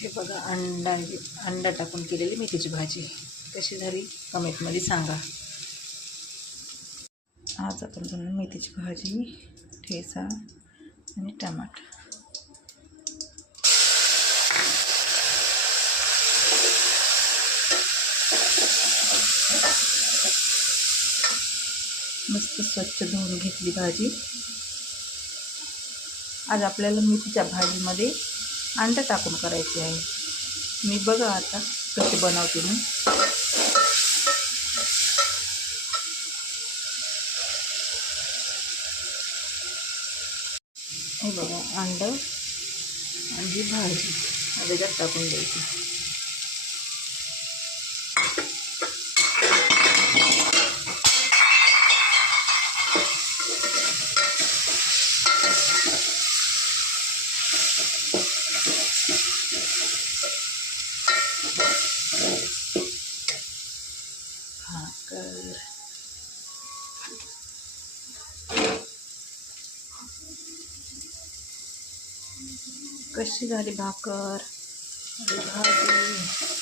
हे बघा अंडा टाकून केलेली मेथीची भाजी कशी झाली कमेंटमध्ये सांगा. आज आपण बनवू मेथीची भाजी, ठेचा आणि टमाटर. मस्त स्वच्छ धुवून घेतली भाजी. आज आपल्याला मेथीच्या भाजीमध्ये अंडा टाकून करायचे आहे. मी बघा आता कशी बनवते मी. हे बघा अंडा आणि भाजी त्याच्यात टाकून द्यायची. भाकर कशी झाली भाकर आणि भाजी.